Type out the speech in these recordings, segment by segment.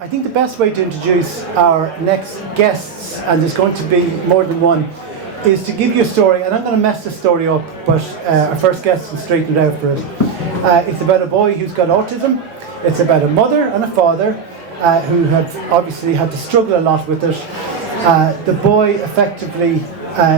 I think the best way to introduce our next guests, and there's going to be more than one, is to give you a story, and I'm going to mess the story up, but our first guest will straighten it out for us. It's about a boy who's got autism. It's about a mother and a father who have obviously had to struggle a lot with it. The boy effectively,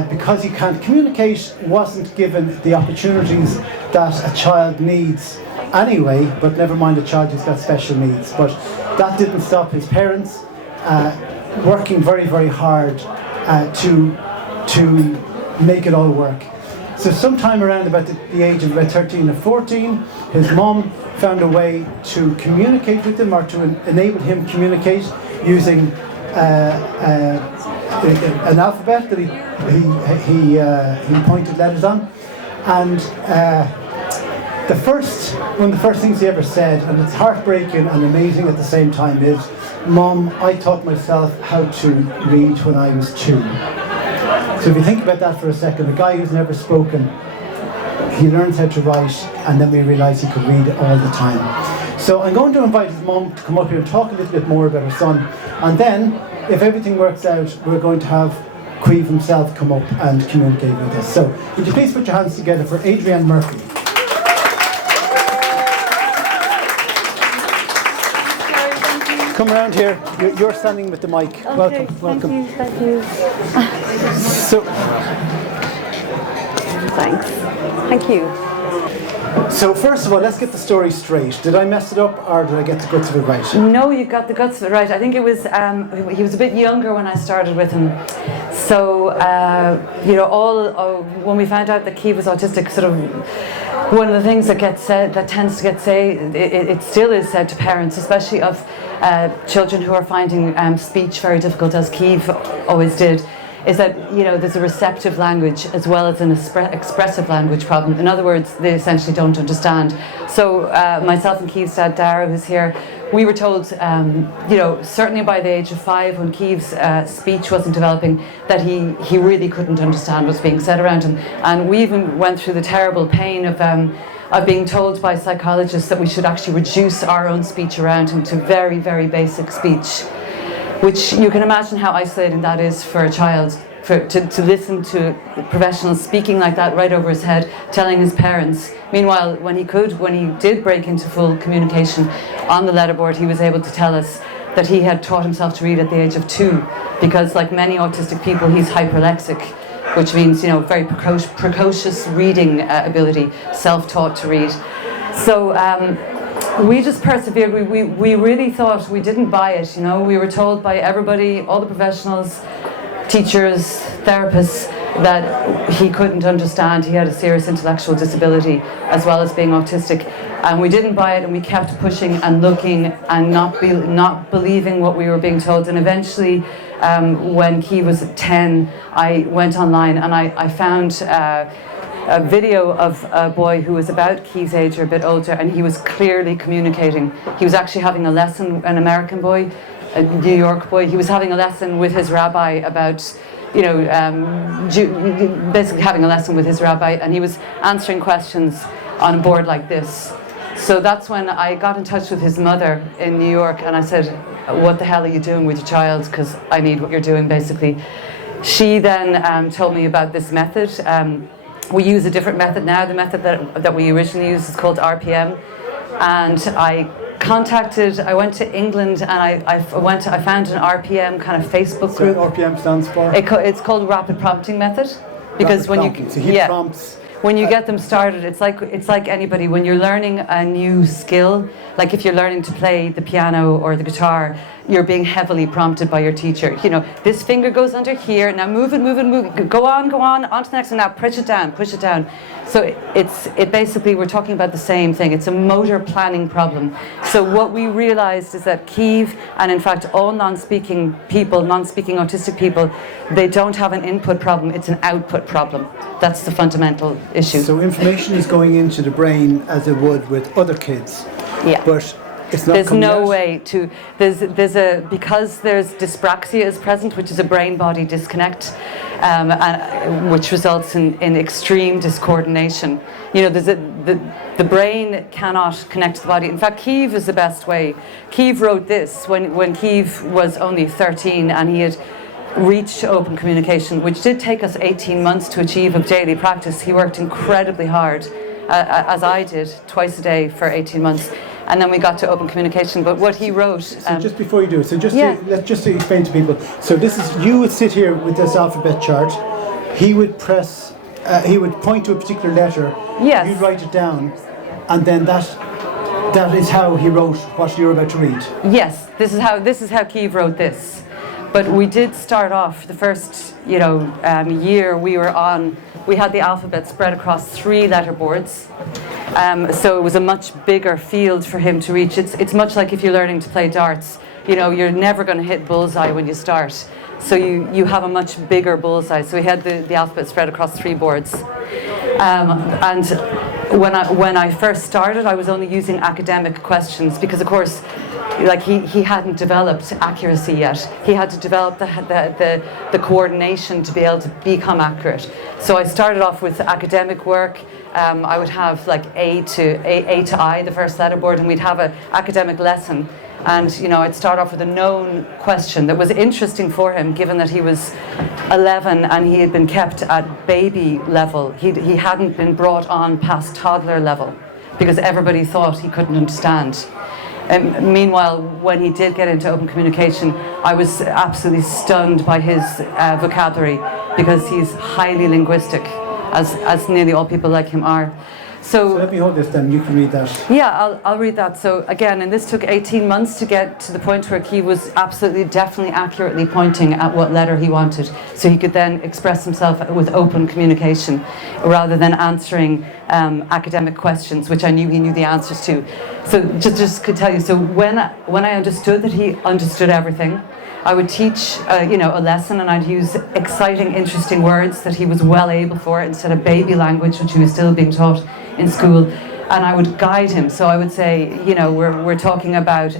because he can't communicate, wasn't given the opportunities that a child needs anyway, but never mind a child who's got special needs. But that didn't stop his parents working very, very hard to make it all work. So sometime around about the age of about 13 or 14, his mom found a way to communicate with him, or to enable him communicate using an alphabet that he pointed letters on. And one of the first things he ever said, and it's heartbreaking and amazing at the same time, is, "Mom, I taught myself how to read when I was 2." So if you think about that for a second, a guy who's never spoken, he learns how to write, and then we realise he could read all the time. So I'm going to invite his mom to come up here and talk a little bit more about her son, and then, if everything works out, we're going to have Keeve himself come up and communicate with us. So would you please put your hands together for Adrienne Murphy. Come around here. You're standing with the mic. Okay, welcome. Thank you. So, thanks. Thank you. So first of all, let's get the story straight. Did I mess it up, or did I get the guts of it right? No, you got the guts of it right. I think it was, he was a bit younger when I started with him. So, when we found out that Keeve was autistic, sort of, one of the things that gets said, that tends to get said, it still is said to parents, especially of children who are finding speech very difficult, as Keeve always did, is that, there's a receptive language as well as an expressive language problem. In other words, they essentially don't understand. So myself and Keeve's dad, Dara, who's here, we were told, certainly by the age of 5, when Keeve's speech wasn't developing, that he really couldn't understand what's being said around him. And we even went through the terrible pain of being told by psychologists that we should actually reduce our own speech around him to very, very basic speech. Which you can imagine how isolating that is for a child, to listen to professionals speaking like that right over his head, telling his parents. Meanwhile, when he did break into full communication on the letterboard, he was able to tell us that he had taught himself to read at the age of 2, because like many autistic people, he's hyperlexic, which means, very precocious reading ability, self-taught to read. So, we just persevered. We really thought, we didn't buy it, We were told by everybody, all the professionals, teachers, therapists, that he couldn't understand. He had a serious intellectual disability as well as being autistic. And we didn't buy it, and we kept pushing and looking and not believing what we were being told. And eventually, when Keeve was 10, I went online and I found a video of a boy who was about Keeve's age or a bit older, and he was clearly communicating. He was actually having a lesson, an American boy, a New York boy. He was having a lesson with his rabbi about, basically having a lesson with his rabbi, and he was answering questions on a board like this. So that's when I got in touch with his mother in New York, and I said, "What the hell are you doing with your child? Because I need what you're doing," basically. She then told me about this method. We use a different method now. The method that we originally used is called RPM. And I went to England, and I found an RPM kind of Facebook group. So RPM stands for? It's called Rapid Prompting Method. Because when you get them started, it's like anybody, when you're learning a new skill, like if you're learning to play the piano or the guitar, you're being heavily prompted by your teacher. This finger goes under here, now move it, go on to the next one, now push it down. So it basically, we're talking about the same thing. It's a motor planning problem. So what we realized is that Keeve, and in fact all non-speaking autistic people, they don't have an input problem, it's an output problem. That's the fundamental issue. So information is going into the brain as it would with other kids. Yeah. But There's no way to, because there's dyspraxia is present, which is a brain-body disconnect, which results in extreme discoordination. You know, the brain cannot connect to the body. In fact, Keeve is the best way. Keeve wrote this when Keeve was only 13 and he had reached open communication, which did take us 18 months to achieve of daily practice. He worked incredibly hard, as I did, twice a day for 18 months. And then we got to open communication. But what he wrote... So just before you do it, let's just explain to people. So this is, you would sit here with this alphabet chart. He would press, he would point to a particular letter. Yes. You'd write it down. And then that is how he wrote what you're about to read. Yes, this is how Keeve wrote this. But we did start off the first, year we had the alphabet spread across 3 letterboards. So it was a much bigger field for him to reach. It's much like if you're learning to play darts. You know, you're never going to hit bullseye when you start. So you have a much bigger bullseye. So we had the alphabet spread across 3 boards. And when I first started, I was only using academic questions because, of course, like he hadn't developed accuracy yet. He had to develop the coordination to be able to become accurate. So I started off with academic work. I would have like A to I, the first letterboard, and we'd have an academic lesson. And I'd start off with a known question that was interesting for him, given that he was 11 and he had been kept at baby level. He hadn't been brought on past toddler level because everybody thought he couldn't understand. Meanwhile, when he did get into open communication, I was absolutely stunned by his vocabulary because he's highly linguistic, as nearly all people like him are. So let me hold this then, you can read that. Yeah, I'll read that. So again, and this took 18 months to get to the point where he was absolutely, definitely, accurately pointing at what letter he wanted. So he could then express himself with open communication rather than answering academic questions, which I knew he knew the answers to. So just could tell you, so when I understood that he understood everything, I would teach, a lesson, and I'd use exciting, interesting words that he was well able for instead of baby language, which he was still being taught in school. And I would guide him. So I would say, we're talking about,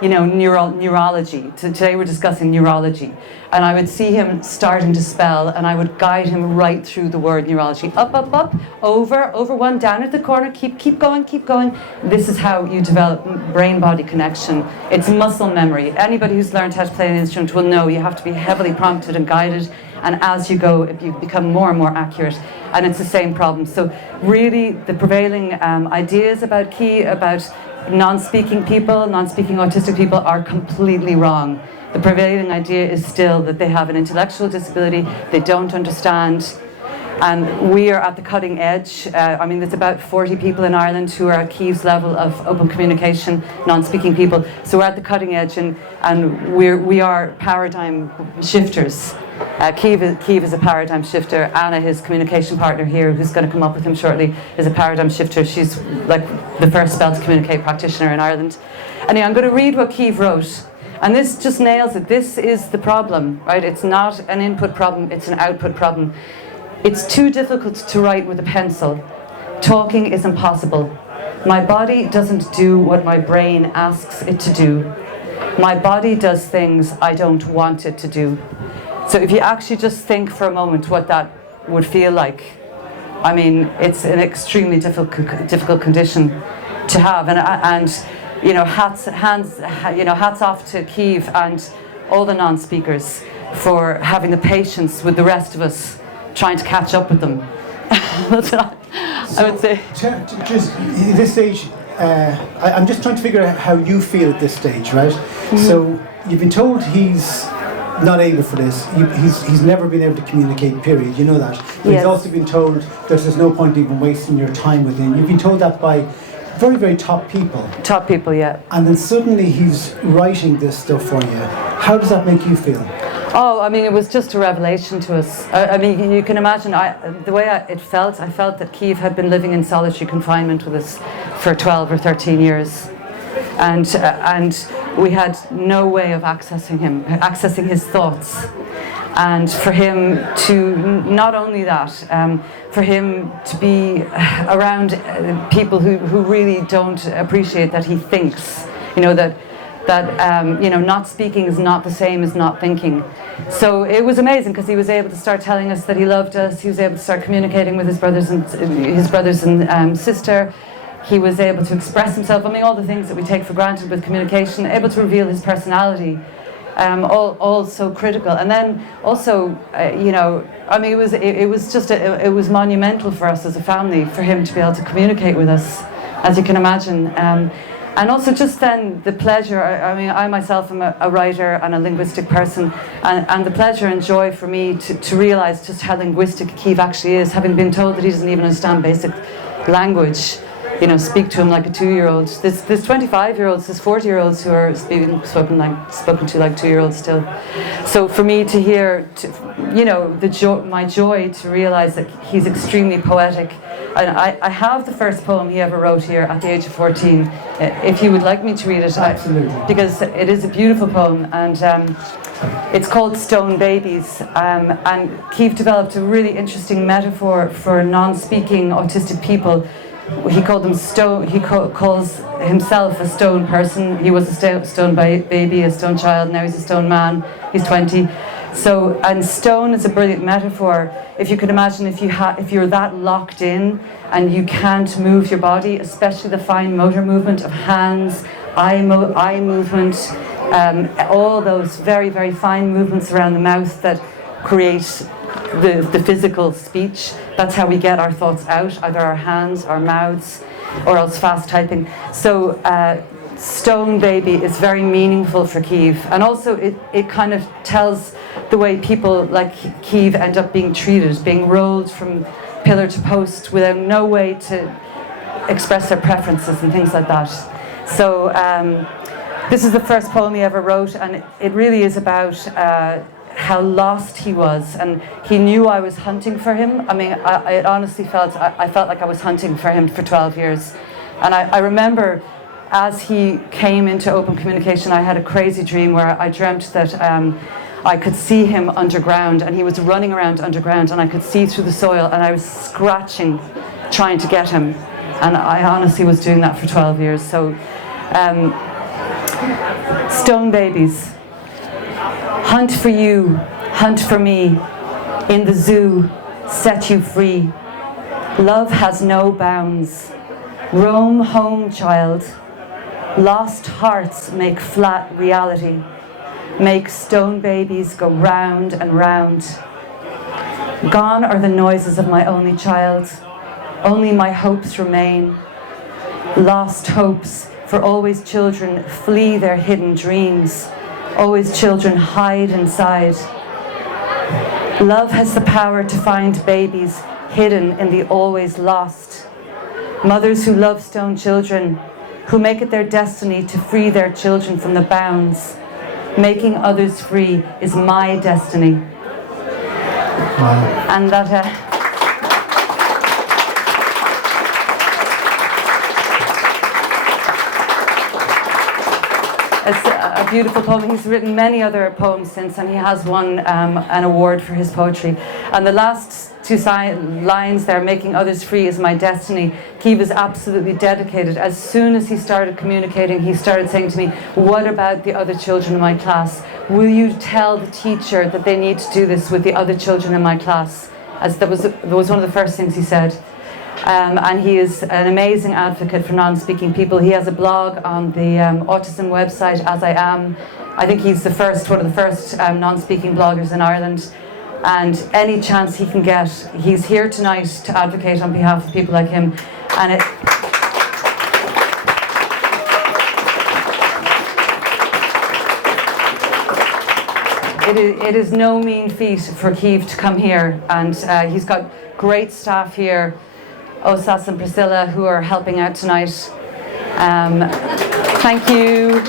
neurology. Today we're discussing neurology. And I would see him starting to spell, and I would guide him right through the word neurology. Up, up, up, over one, down at the corner, keep going, keep going. This is how you develop brain-body connection. It's muscle memory. Anybody who's learned how to play an instrument will know you have to be heavily prompted and guided. And as you go, you become more and more accurate. And it's the same problem. So really, the prevailing ideas about non-speaking people, non-speaking autistic people are completely wrong. The prevailing idea is still that they have an intellectual disability, they don't understand, and we are at the cutting edge. There's about 40 people in Ireland who are at Keeve's level of open communication, non-speaking people. So we're at the cutting edge, and we are paradigm shifters. Keeve is a paradigm shifter. Anna, his communication partner here, who's going to come up with him shortly, is a paradigm shifter. She's like the first spell to communicate practitioner in Ireland. Anyway, I'm going to read what Keeve wrote. And this just nails it. This is the problem, right? It's not an input problem, it's an output problem. It's too difficult to write with a pencil. Talking is impossible. My body doesn't do what my brain asks it to do. My body does things I don't want it to do. So if you actually just think for a moment what that would feel like, it's an extremely difficult condition to have. And hats off to Keeve and all the non-speakers for having the patience with the rest of us trying to catch up with them. That's what I would say. Just at this stage, I'm just trying to figure out how you feel at this stage, right? Mm-hmm. So you've been told he's not able for this. He's never been able to communicate, period. You know that. But yes. He's also been told that there's no point even wasting your time with him. You've been told that by very, very top people. Top people, yeah. And then suddenly he's writing this stuff for you. How does that make you feel? Oh, it was just a revelation to us. You can imagine the way I felt that Keeve had been living in solitary confinement with us for 12 or 13 years. And we had no way of accessing his thoughts. And for him to, not only that, for him to be around people who really don't appreciate that he thinks. that not speaking is not the same as not thinking. So it was amazing because he was able to start telling us that he loved us. He was able to start communicating with his brothers and sister. He was able to express himself. I mean, all the things that we take for granted with communication. Able to reveal his personality. All so critical. And then also, I mean, it was monumental for us as a family for him to be able to communicate with us, as you can imagine. And also just then the pleasure, I mean, I myself am a writer and a linguistic person, and the pleasure and joy for me to realise just how linguistic Keeve actually is, having been told that he doesn't even understand basic language. Speak to him like a 2-year-old. There's 25-year-olds, there's 40-year-olds who are spoken to like 2-year-olds still. So for me to hear, my joy to realise that he's extremely poetic. And I have the first poem he ever wrote here at the age of 14. If you would like me to read it. Absolutely. Because it is a beautiful poem, and it's called Stone Babies. And Keeve developed a really interesting metaphor for non-speaking autistic people. He called them stone. He calls himself a stone person. He was a stone baby, a stone child. Now he's a stone man. He's 20. So, and stone is a brilliant metaphor. If you could imagine, if you're that locked in and you can't move your body, especially the fine motor movement of hands, eye movement, all those very, very fine movements around the mouth that create the physical speech. That's how we get our thoughts out, either our hands, our mouths, or else fast typing. So Stone Baby is very meaningful for Keeve, and also it kind of tells the way people like Keeve end up being treated, being rolled from pillar to post without no way to express their preferences and things like that. So this is the first poem he ever wrote, and it really is about how lost he was, and he knew I was hunting for him. I mean, I honestly felt like I was hunting for him for 12 years. And I remember as he came into open communication, I had a crazy dream where I dreamt that I could see him underground, and he was running around underground, and I could see through the soil, and I was scratching, trying to get him. And I honestly was doing that for 12 years. So, Stone Babies. Hunt for you, hunt for me, in the zoo, set you free. Love has no bounds. Roam home, child. Lost hearts make flat reality. Make stone babies go round and round. Gone are the noises of my only child. Only my hopes remain. Lost hopes, for always children flee their hidden dreams. Always children hide inside. Love has the power to find babies hidden in the always lost. Mothers who love stone children, who make it their destiny to free their children from the bounds. Making others free is my destiny. Wow. And that it's a beautiful poem. He's written many other poems since, and he has won an award for his poetry. And the last two lines there, making others free is my destiny, Keeve is absolutely dedicated. As soon as he started communicating, he started saying to me, what about the other children in my class? Will you tell the teacher that they need to do this with the other children in my class? As that was one of the first things he said. And he is an amazing advocate for non-speaking people. He has a blog on the autism website, As I Am. I think he's one of the first non-speaking bloggers in Ireland. And any chance he can get, he's here tonight to advocate on behalf of people like him. And it is no mean feat for Keeve to come here, and he's got great staff here. Osas and Priscilla, who are helping out tonight. Thank you.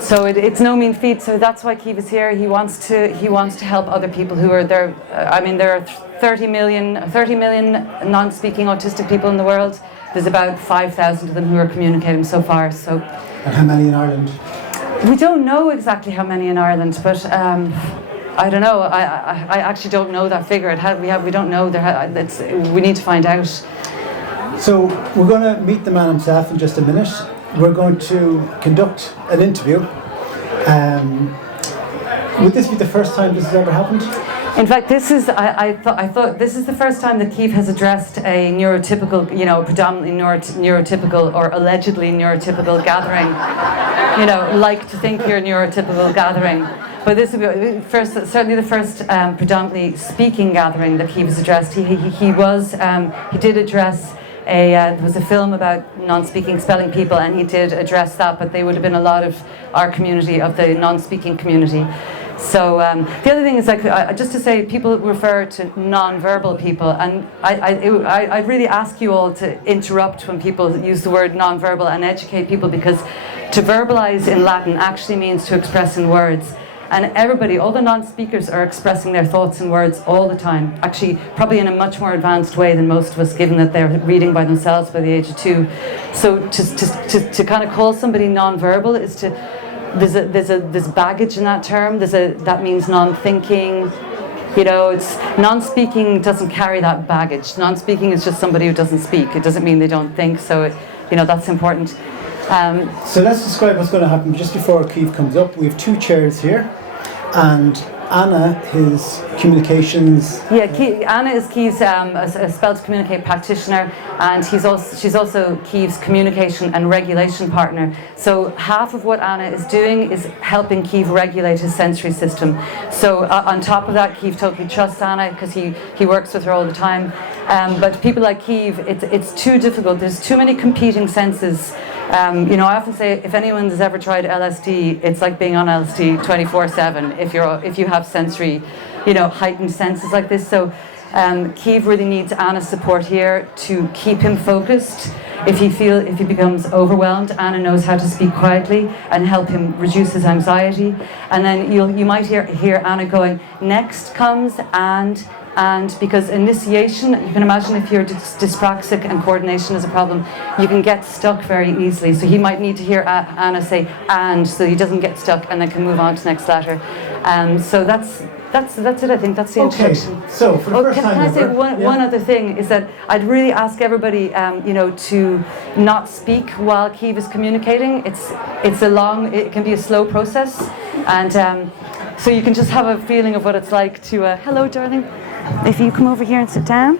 So it's no mean feat. So that's why Keeve is here. He wants to help other people who are there. I mean, there are 30 million non-speaking autistic people in the world. There's about 5,000 of them who are communicating so far. So. And how many in Ireland? We don't know exactly how many in Ireland, but. I don't know. I actually don't know that figure. We don't know. We need to find out. So we're going to meet the man himself in just a minute. We're going to conduct an interview. Would this be the first time this has ever happened? In fact, this is, I thought this is the first time that Keeve has addressed a neurotypical, predominantly neurotypical or allegedly neurotypical gathering. Like to think you're a neurotypical gathering. But this would be certainly the first predominantly speaking gathering that Keeve has addressed. He did address there was a film about non-speaking spelling people, and he did address that, but they would have been a lot of our community, of the non-speaking community. So the other thing is, just to say, people refer to non-verbal people, and I'd really ask you all to interrupt when people use the word non-verbal and educate people, because to verbalize in Latin actually means to express in words. And everybody, all the non-speakers are expressing their thoughts in words all the time. Actually, probably in a much more advanced way than most of us, given that they're reading by themselves by the age of 2. So to kind of call somebody non-verbal is to, there's baggage in that term. That means non-thinking. It's non-speaking doesn't carry that baggage. Non-speaking is just somebody who doesn't speak. It doesn't mean they don't think. So that's important. So let's describe what's going to happen just before Keeve comes up. We have 2 chairs here, and Anna, his communications. Yeah, Anna is Keeve's a spell to communicate practitioner, and she's also Keeve's communication and regulation partner. So half of what Anna is doing is helping Keeve regulate his sensory system. So on top of that, Keeve totally trusts Anna because he works with her all the time. But people like Keeve, it's too difficult. There's too many competing senses. I often say, if anyone has ever tried LSD, it's like being on LSD 24/7 if you have sensory, heightened senses like this. So Keeve really needs Anna's support here to keep him focused. If he becomes overwhelmed, Anna knows how to speak quietly and help him reduce his anxiety. And then you might hear Anna going, next comes and because initiation, you can imagine if you're dyspraxic and coordination is a problem, you can get stuck very easily. So he might need to hear Anna say and, so he doesn't get stuck and then can move on to the next letter. So that's it, I think. That's the introduction. Okay. So for the first time can I say one other thing is that I'd really ask everybody, to not speak while Keeve is communicating. It can be a slow process, and so you can just have a feeling of what it's like to. Hello, darling. If you come over here and sit down.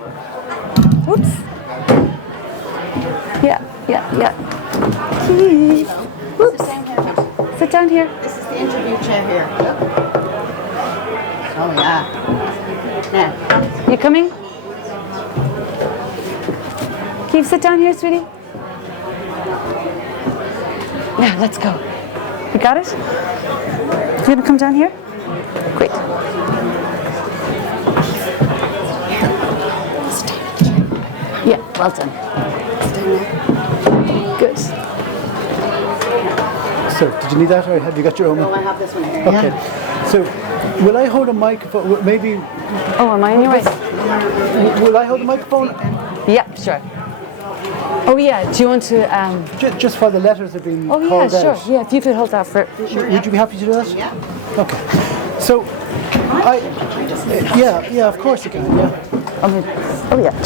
Whoops. Yeah. Keeve. Whoops. Sit down here. This is the interview chair here. Oh yeah. Now. You coming? Keeve, sit down here, sweetie. Now, let's go. You got it? You gonna come down here? Great. Yeah, well done. Good. So, did you need that, or have you got your own? No, I have this one here. Okay. Yeah. So, will I hold a microphone? Maybe. Oh, am I in your way? Will I hold the microphone? Yeah, sure. Oh yeah, do you want to... Just while the letters are being Oh yeah, called sure. out. Yeah, if you could hold that for... Would you be happy to do that? Yeah. Okay. So, yeah, of course you can, yeah. Oh yeah.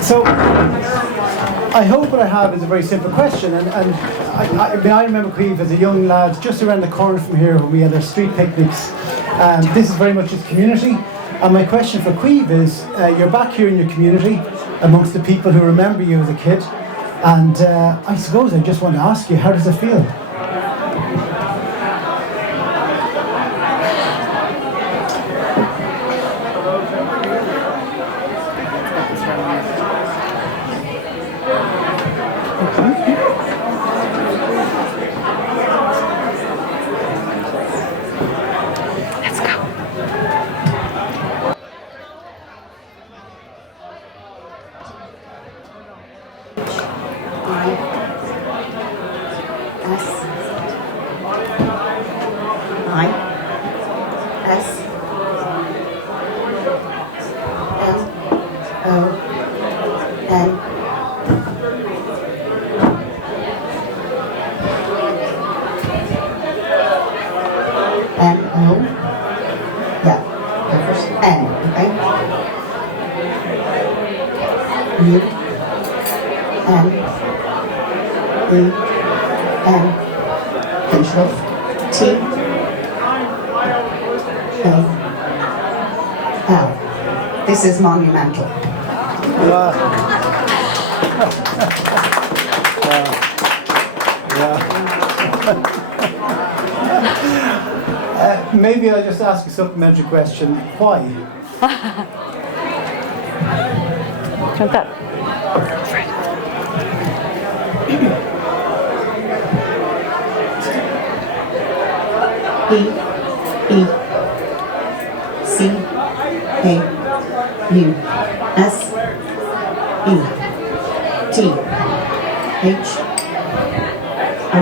So, I hope what I have is a very simple question, and I remember Keeve as a young lad just around the corner from here when we had our street picnics. This is very much his community, and my question for Keeve is, you're back here in your community amongst the people who remember you as a kid, and I suppose I just want to ask you, how does it feel? Yes. N, finish off, T, A, L. This is monumental. Wow. Yeah. Maybe I'll just ask a supplementary question. Why? Like that. E, E, C, A, U, S, E, T, H, I,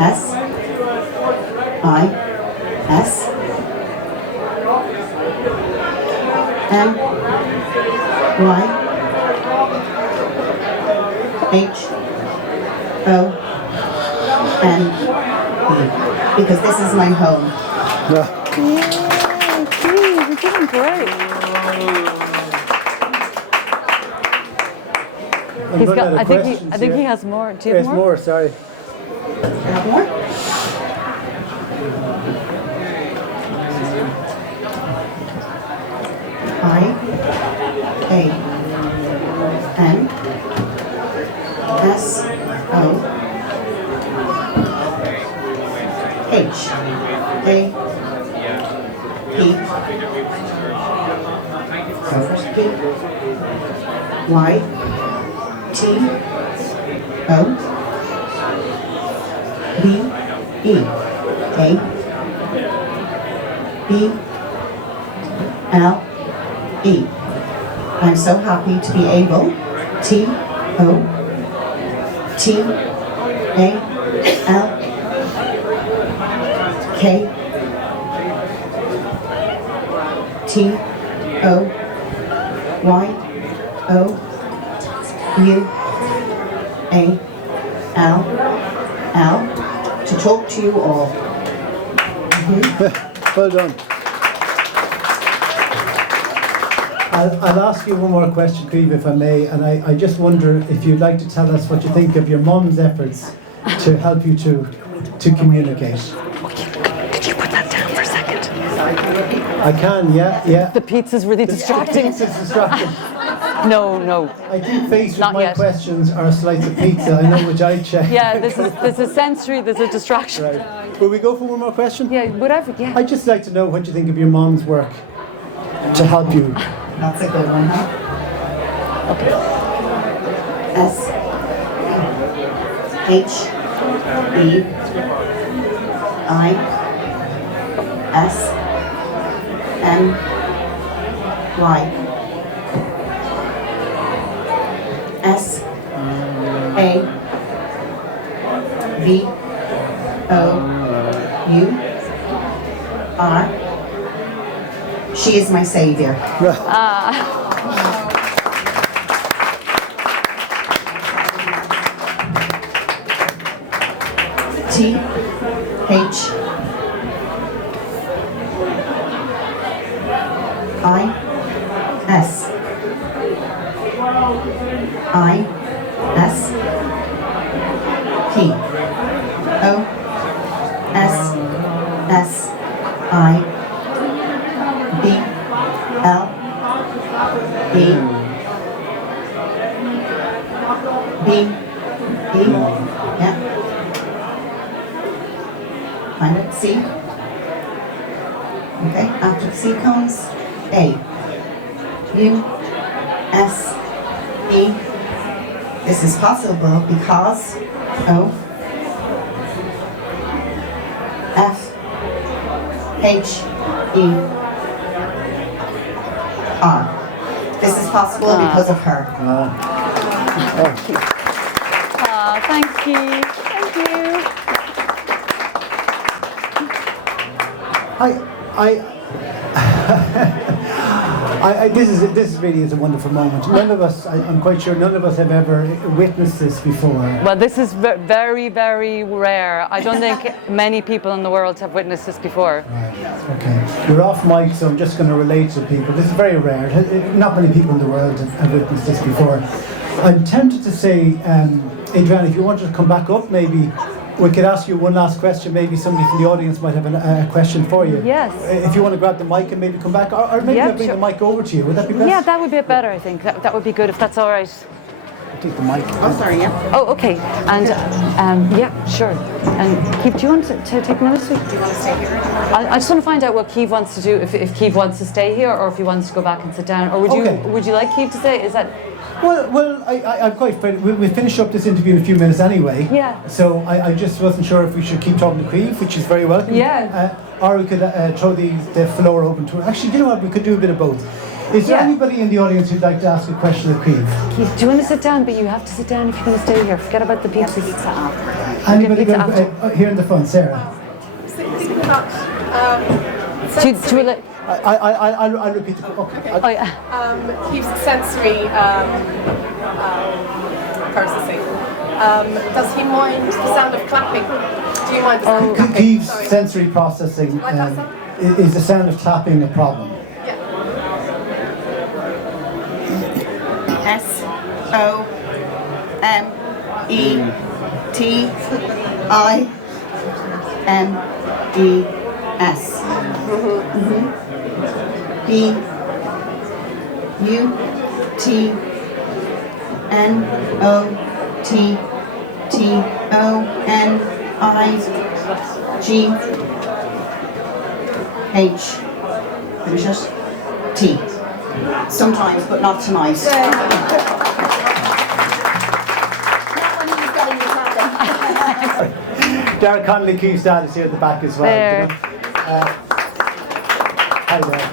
S, I, S, M, Y, H, O, N, E. Because this is my home. Yeah. Yay, Keeve, you're doing great. He's got. I think he has more. Do you have There's more? more, sorry. Have more? I, A, N, S, O, H, A, P, first P, Y, T, O, B, E, A, B, L, E. I'm so happy to be able, T, O, T, A, L, K, T, O, Y, O, U, A, L, L, to talk to you all. Well done. I'll ask you one more question, Keeve, if I may, and I just wonder if you'd like to tell us what you think of your mum's efforts to help you to communicate. Could you put that down for a second? I can, yeah. The pizza's really distracting. It's distracting. No. I think faced with Not my yet. questions are a slice of pizza. I know which I check. Yeah, there's a sensory, there's a distraction. Right. Will we go for one more question? Yeah, whatever. Yeah. I'd just like to know what you think of your mum's work to help you. That's a good one, huh? Okay. S, H, E, I, S, M, Y, S, A, V, O, U, R. She is my savior. T, H, I, S, I, S, P, O, S, S, I, B, L, E, B, E, yeah. Find it, C. Okay, after C comes A, U, S, E. This is possible because O, F, H, E, R. This is possible because of her. Thanks, Keeve. Thank you. This really is a wonderful moment. None of us, I'm quite sure, none of us have ever witnessed this before. Well, this is very, very rare. I don't think many people in the world have witnessed this before. Right. Okay. We're off mic, so I'm just going to relate to people. This is very rare. Not many people in the world have witnessed this before. I'm tempted to say Adrienne, if you wanted to come back up, maybe we could ask you one last question. Maybe somebody from the audience might have a question for you. Yes. If you want to grab the mic and maybe come back, or maybe I'll bring the mic over to you. Would that be best? Yeah, that would be better, I think. That would be good if that's all right. Take the mic. Oh, sorry, yeah. Oh, okay. And yeah, sure. And Keeve, do you want to take another seat? Do you want to stay here? I just want to find out what Keeve wants to do. If Keeve wants to stay here, or if he wants to go back and sit down, or would you like Keeve to stay? Is that? Well, I'm quite afraid. We'll finish up this interview in a few minutes anyway. Yeah. So I just wasn't sure if we should keep talking to Keeve, which is very welcome. Yeah. Or we could throw the floor open to her. Actually, you know what? We could do a bit of both. Is there anybody in the audience who'd like to ask a question of Keeve? Keeve, do you want to sit down? But you have to sit down if you're going to stay here. Forget about the pizza. Anybody pizza going here in the front, Sarah? I'll repeat the question. Oh, yeah. Keeps sensory processing. Does he mind the sound of clapping? Do you mind the sound of clapping? Keeve's Sorry. sensory processing is the sound of clapping a problem? Yeah. SOMETIMES. BUTNOTTONIGH. Finish it. T. Sometimes, but not tonight. Dara Connolly, Keeve's dad, is here at the back as well. There. You know? Hi there.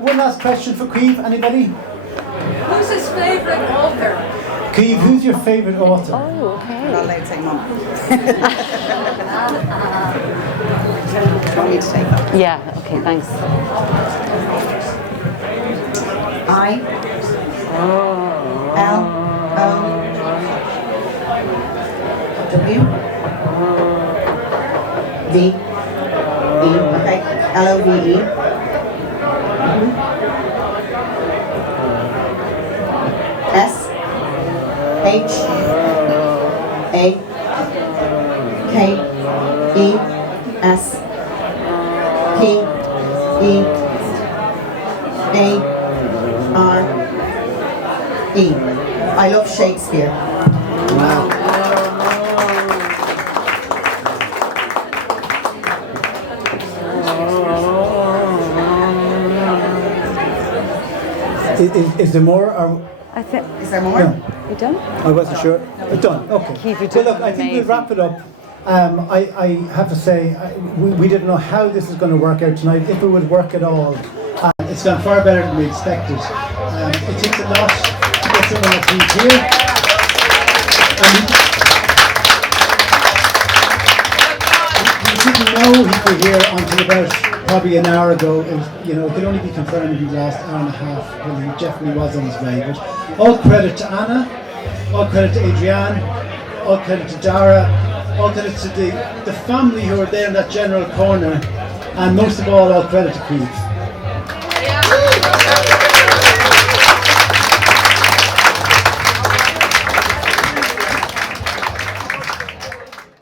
One last question for Keeve. Anybody? Who's his favourite author? Keeve, who's your favourite author? Oh, okay. Not allowed to say mum. Want me to take that? Yeah. Okay. Thanks. I L O W V E. Okay. LOVE. S H A K E S P E A R E. I love Shakespeare. Wow. Is there more? Or I think. Is there more? no? You done? I wasn't sure. Done. Okay. Keeve, you Well, did look, I think we'll amazing. wrap it up. I have to say, we didn't know how this is going to work out tonight, if it would work at all. It's gone far better than we expected. It takes a lot to get someone like Keeve here. We didn't know he was here until about probably an hour ago. It was, it could only be confirmed in the last hour and a half when he definitely was on his way. But all credit to Anna, all credit to Adrienne, all credit to Dara, all credit to the family who were there in that general corner, and most of all credit to Keeve.